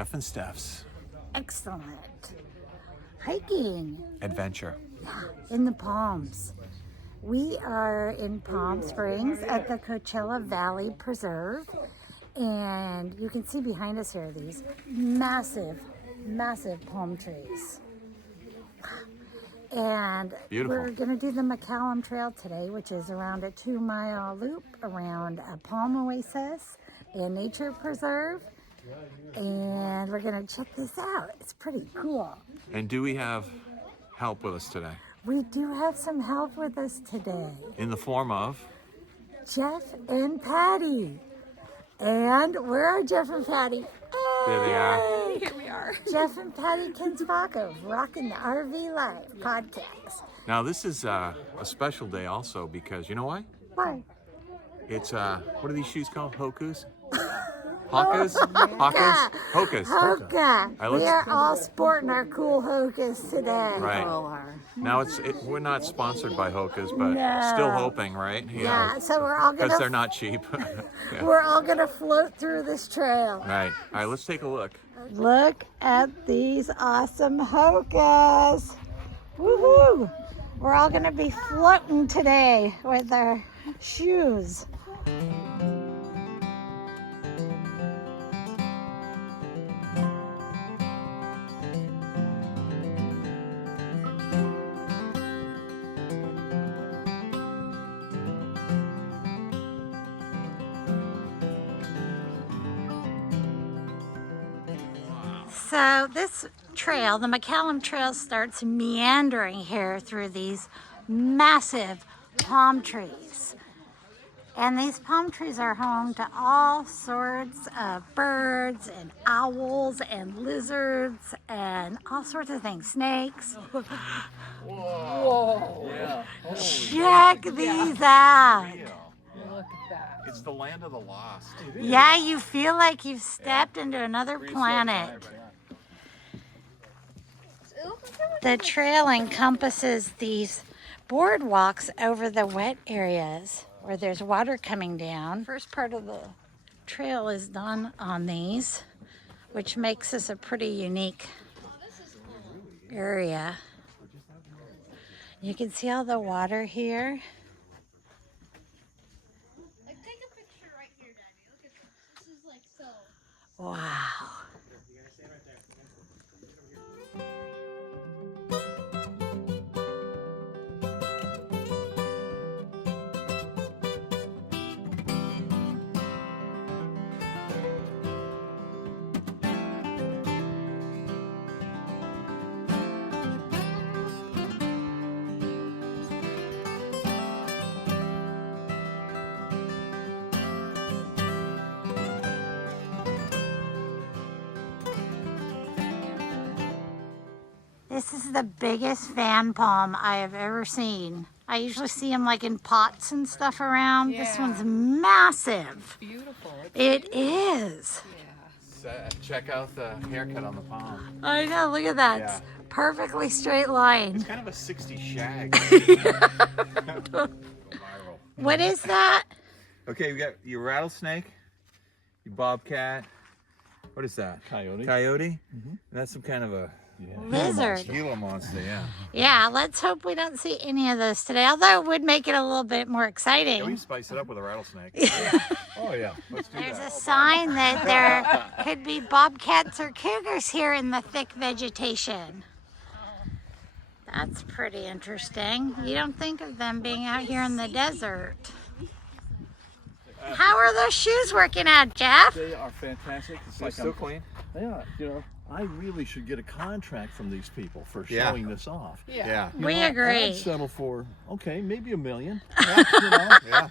Jeff and Steph's Excellent. Hiking. adventure. In the Palms. We are in Palm Springs at the Coachella Valley Preserve. And you can see behind us here these massive, massive palm trees. And Beautiful. We're going to do the McCallum Trail today, which is around a 2-mile loop around a palm oasis and nature preserve. And we're going to check this out. It's pretty cool. And do we have help with us today? We do have some help with us today. In the form of? Jeff and Patti. And where are Jeff and Patti? There they are. Hey! Here we are. Jeff and Patti Kinzbach of Rockin' the RV Life podcast. Now this is a special day also because you know why? Why? It's what are these shoes called? Hokus? Hawkas? Hawkas? Hokas. Hoka. I We looked- are all sporting our cool Hokas today. Right. All are. Now we're not sponsored by Hokas, but No. still hoping, right? Yeah, so we're all Because gonna they're not cheap. Yeah. we're all gonna float through this trail. Right. All right, let's take a look. Look at these awesome Hokas. Woohoo! We're all gonna be floating today with our shoes. So this trail, the McCallum Trail, starts meandering here through these massive palm trees. And these palm trees are home to all sorts of birds and owls and lizards and all sorts of things, snakes. Whoa. Yeah. Check these out. Look at that. It's the land of the lost. Yeah, you feel like you've stepped into another planet. The trail encompasses these boardwalks over the wet areas where there's water coming down. First part of the trail is done on these, which makes this a pretty unique area. You can see all the water here. Like, take a picture right here, Daddy. Look at this. This is like so. Wow. This is the biggest fan palm I have ever seen. I usually see them like in pots and stuff around. This Yeah. one's massive. Beautiful. It is. Check out the haircut on the palm. I know, look at that. Yeah. Perfectly straight line. It's kind of a 60s shag. What is that? Okay, we got your rattlesnake, your bobcat. What is that? Coyote. Coyote? That's some kind of a Lizard. Gila monster, yeah. Yeah, let's hope we don't see any of those today, although it would make it a little bit more Yeah, we exciting. spice it up with a rattlesnake. Oh yeah. Let's do There's a that. sign that there could be bobcats or cougars here in the thick vegetation. That's pretty interesting. You don't think of them being out here in the desert. How are those shoes working out, Jeff? They are fantastic. It's They're like still clean. They are. You know, I really should get a contract from these people for Yeah. showing this off. Yeah. You We know, agree. I'd settle for maybe $1 million. Yeah.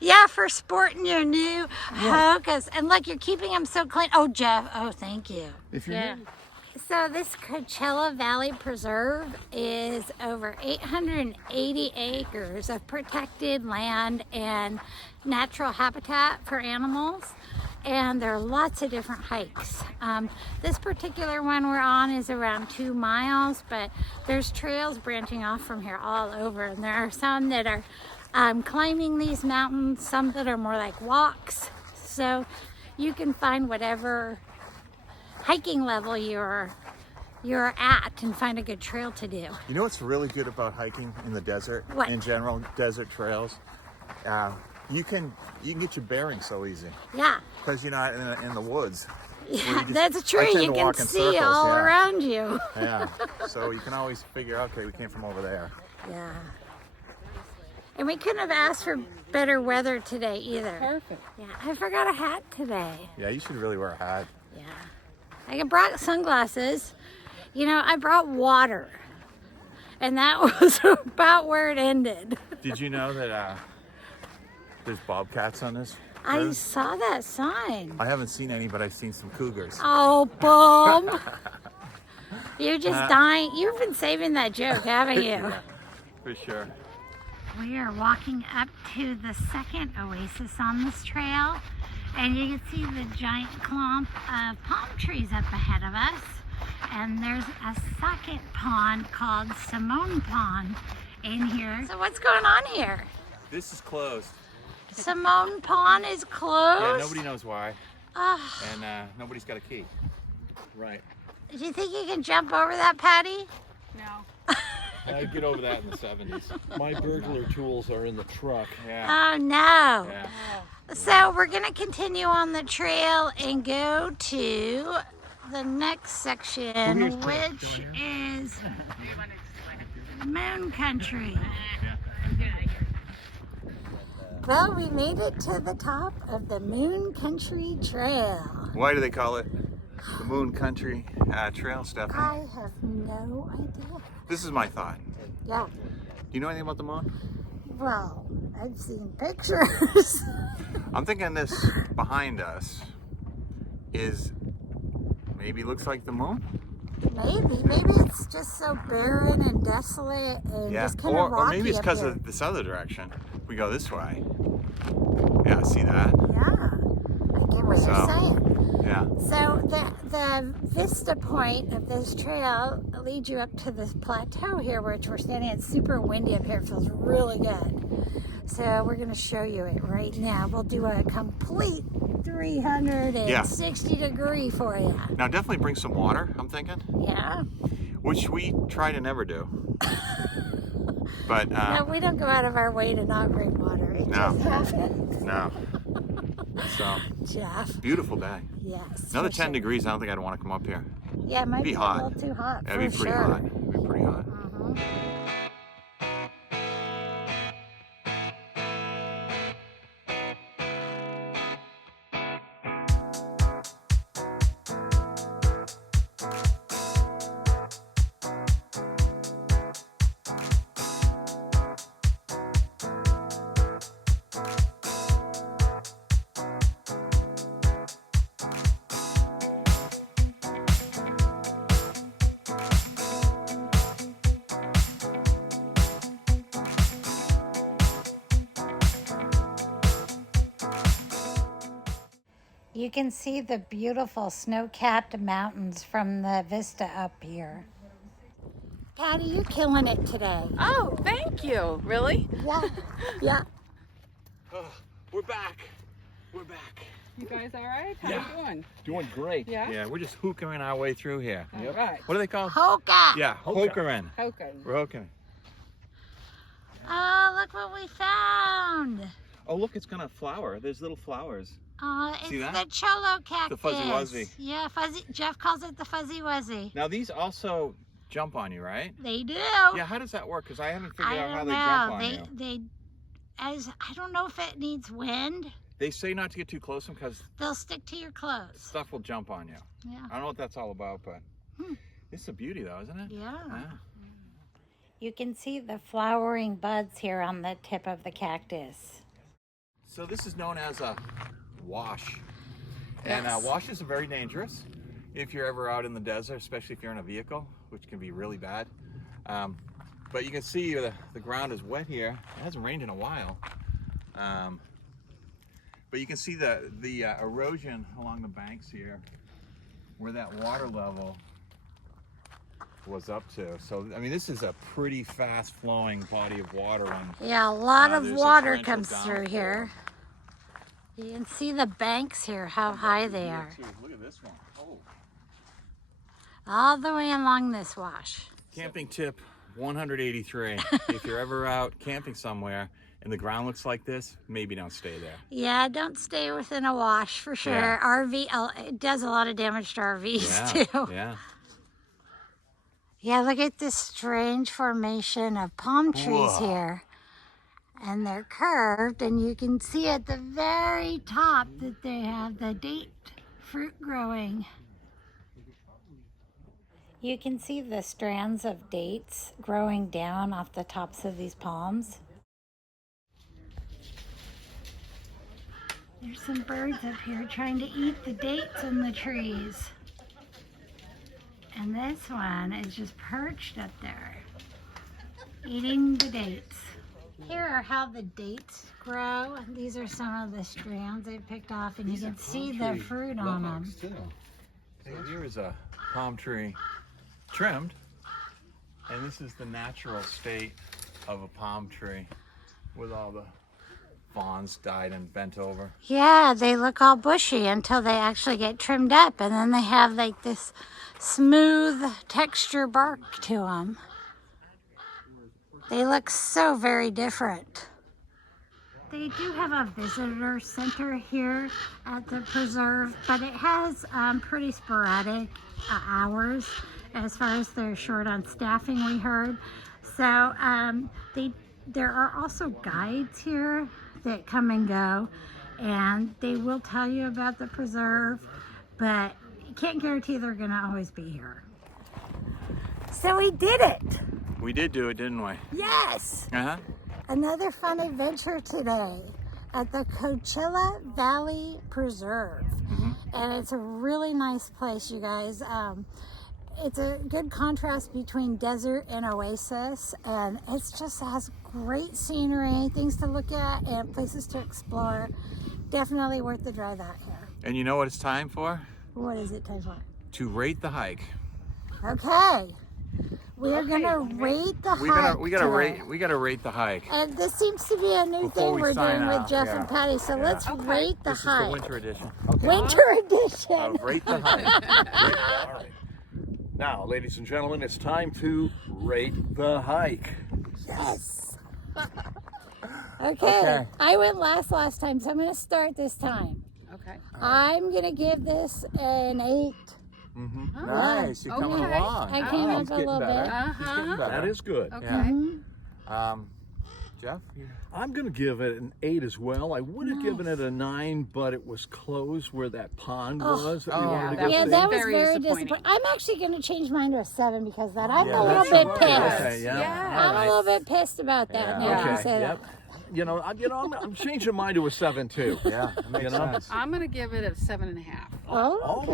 Yeah, for sporting your new Hokas. And look, you're keeping them so clean. Oh, Jeff. Oh, thank you. If you're Yeah. So this Coachella Valley Preserve is over 880 acres of protected land and natural habitat for animals. And there are lots of different hikes. This particular one we're on is around 2 miles, but there's trails branching off from here all over. And there are some that are climbing these mountains, some that are more like walks. So you can find whatever hiking level you're at and find a good trail to do. You know what's really good about hiking in the desert? What? In general, desert trails? You can get your bearings so easy Yeah, because you're not in the woods. where you just- that's true. I tend You to can walk in see circles, all yeah. around you. Yeah, so you can always figure, okay, we came from over there. Yeah. And we couldn't have asked for better weather today either. Perfect. Yeah, I forgot a hat today. Yeah, you should really wear a hat. Yeah. I brought sunglasses. You know, I brought water. And that was about where it ended. Did you know that there's bobcats on this? I road? saw that sign. I haven't seen any, but I've seen some cougars. Oh, boom. You're just dying. You've been saving that joke, haven't you? Yeah, for sure. We are walking up to the second oasis on this trail, and you can see the giant clump of palm trees up ahead of us. And there's a second pond called Simone Pond in here. So what's going on here? This is closed. Simone Pond is closed? Yeah, nobody knows why, Ah, and nobody's got a key. Right. do you think you can jump over that, Patti? No. I'd get over that in the 70s. My burglar tools are in the truck. Yeah. Oh, no. Yeah. So we're going to continue on the trail and go to the next section, which is Moon Country. Well, we made it to the top of the Moon Country Trail. Why do they call it the Moon Country Trail, Stephanie? I have no idea. This is my thought. Yeah, Do you know anything about the moon? well, I've seen pictures. I'm thinking this behind us is maybe looks like the moon. Maybe it's just so barren and desolate and Yeah. just kind of Or rocky maybe it's up because there. of this other direction. We go this way. Yeah, see that? Yeah, I get what you're saying. Yeah. So the vista point of this trail leads you up to this plateau here, which we're standing. It's super windy up here. It feels really good. So we're going to show you it right now. We'll do a complete 360 degree for you. Now definitely bring some water, I'm thinking, Yeah. which we try to never do. But No, we don't go out of our way to not bring water. It No. just happens. no. So Jeff. beautiful day. Yes. Another for 10 sure. degrees. I don't think I'd want to come up here. Yeah, it might Be be hot. a little too hot. That'd for be pretty sure. hot. It'd be pretty hot. Mhm. You can see the beautiful snow-capped mountains from the vista up here. Patti, you're killing it today. Oh, thank you. Really? Yeah, yeah. Oh, we're back. We're back. You guys all right? How Yeah. you doing? Doing great. Yeah? Yeah, we're just hookering our way through here. All right. What are they called? Hoka. Yeah, hokering. Okay. We're hokering. Oh, look what we found. Oh, look, it's gonna flower. There's little flowers. It's See that? the cholo cactus. The fuzzy wuzzy. Yeah, fuzzy. Jeff calls it the fuzzy wuzzy. Now these also jump on you, right? They do. Yeah, how does that work? Because I haven't figured I out how don't they jump know. on you. I don't know if it needs wind. They say not to get too close because They'll stick to your clothes. stuff will jump on you. Yeah. I don't know what that's all about, but Hmm. it's a beauty though, isn't it? Yeah. Yeah. You can see the flowering buds here on the tip of the cactus. So this is known as a wash. And Yes. washes are very dangerous if you're ever out in the desert, especially if you're in a vehicle, which can be really bad. But you can see the ground is wet here. It hasn't rained in a while. But you can see the erosion along the banks here, where that water level was up to. So, I mean, this is a pretty fast flowing body of water. Yeah, a lot of there's a water torrential comes through downpour. here. You can see the banks here, how high they are. Look at this one. Oh, all the way along this wash. Camping tip 183. If you're ever out camping somewhere and the ground looks like this, maybe don't stay there. Yeah, don't stay within a wash for sure. Yeah. It does a lot of damage to RVs too. Yeah. Yeah, look at this strange formation of palm trees Whoa. here. And they're curved, and you can see at the very top that they have the date fruit growing. You can see the strands of dates growing down off the tops of these palms. There's some birds up here trying to eat the dates in the trees. And this one is just perched up there, eating the dates. Here are how the dates grow. These are some of the strands they picked off, and you can see the fruit on them. Hey, here is a palm tree trimmed, and this is the natural state of a palm tree with all the fronds dyed and bent over. Yeah, they look all bushy until they actually get trimmed up, and then they have like this smooth texture bark to them. They look so very different. They do have a visitor center here at the preserve, but it has pretty sporadic hours as far as they're short on staffing, we heard. So there are also guides here that come and go, and they will tell you about the preserve, but you can't guarantee they're going to always be here. So we did it! We did do it, didn't we? Yes! Uh-huh. Another fun adventure today at the Coachella Valley Preserve. And it's a really nice place, you guys. It's a good contrast between desert and oasis, and it just has great scenery, things to look at, and places to explore. Definitely worth the drive out here. And you know what it's time for? What is it time for? To rate the hike. Okay. We're gonna rate the hike. We gotta rate the hike. And this seems to be a new Before thing we we're sign doing with out, Jeff yeah. and Patti. So let's rate the This is the hike. winter edition. Winter edition. Of rate the hike. All right. Now, ladies and gentlemen, it's time to rate the hike. Yes. Okay. I went last time, so I'm going to start this time. Okay. I'm going to give this an 8. Nice, you're coming Okay. along. I came up He's a getting little better. bit. He's getting better. That is good. Okay. Jeff? I'm going to give it an 8 as well. I would have given it a 9, but it was closed where that pond was. That we wanted to that go Yeah, see. that was very very disappointing. disappointing. I'm actually going to change mine to a 7 because of that. I'm a little that's bit right. pissed. Okay, yeah. Yeah. I'm a little bit pissed about that. Now that you Okay, say yep. that. I'm changing mine to a 7 too. Yeah, that makes sense. I'm gonna give it a 7.5. Oh, okay.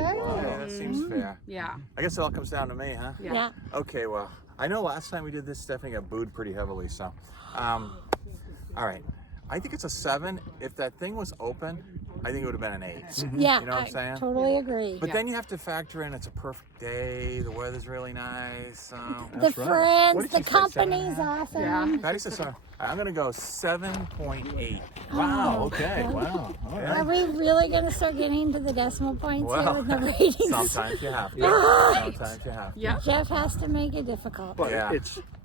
Yeah, that seems fair. Yeah. I guess it all comes down to me, huh? Yeah. Okay, well, I know last time we did this, Stephanie got booed pretty heavily, so. All right, I think it's a 7. If that thing was open, I think it would have been an 8. Yeah, You know what I'm I saying? totally agree. But then you have to factor in it's a perfect day, the weather's really nice. So. The right. What friends, did the you say, company's 7.5? awesome. Yeah. Patty says so. I'm gonna go 7.8. Wow, okay, wow. All Are right. we really going to start getting into the decimal points here with the ratings? Sometimes you have to. Sometimes you have to. Yeah. Jeff has to make it difficult. But Yeah.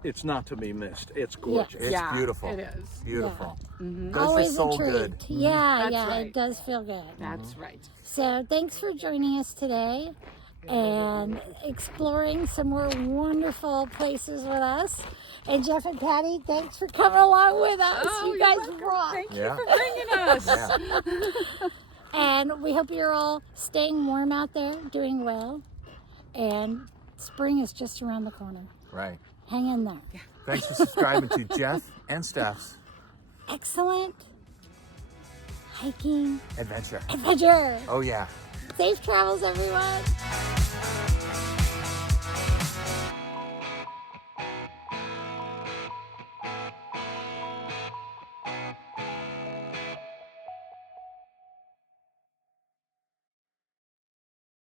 it's not to be missed. It's gorgeous. It's Yeah, beautiful. it is. Beautiful. Does Always the soul a treat. good. Yeah, That's yeah, right. it does feel good. That's right. So thanks for joining us today and exploring some more wonderful places with us. And Jeff and Patti, thanks for coming along with us. Oh, you you're guys welcome. rock. Thank Yeah. you for bringing us. Yeah. And we hope you're all staying warm out there, doing well. And spring is just around the corner. Right. Hang in there. Thanks for subscribing to Jeff and Steph's Excellent hiking Adventure. adventure. Oh yeah. Safe travels, everyone.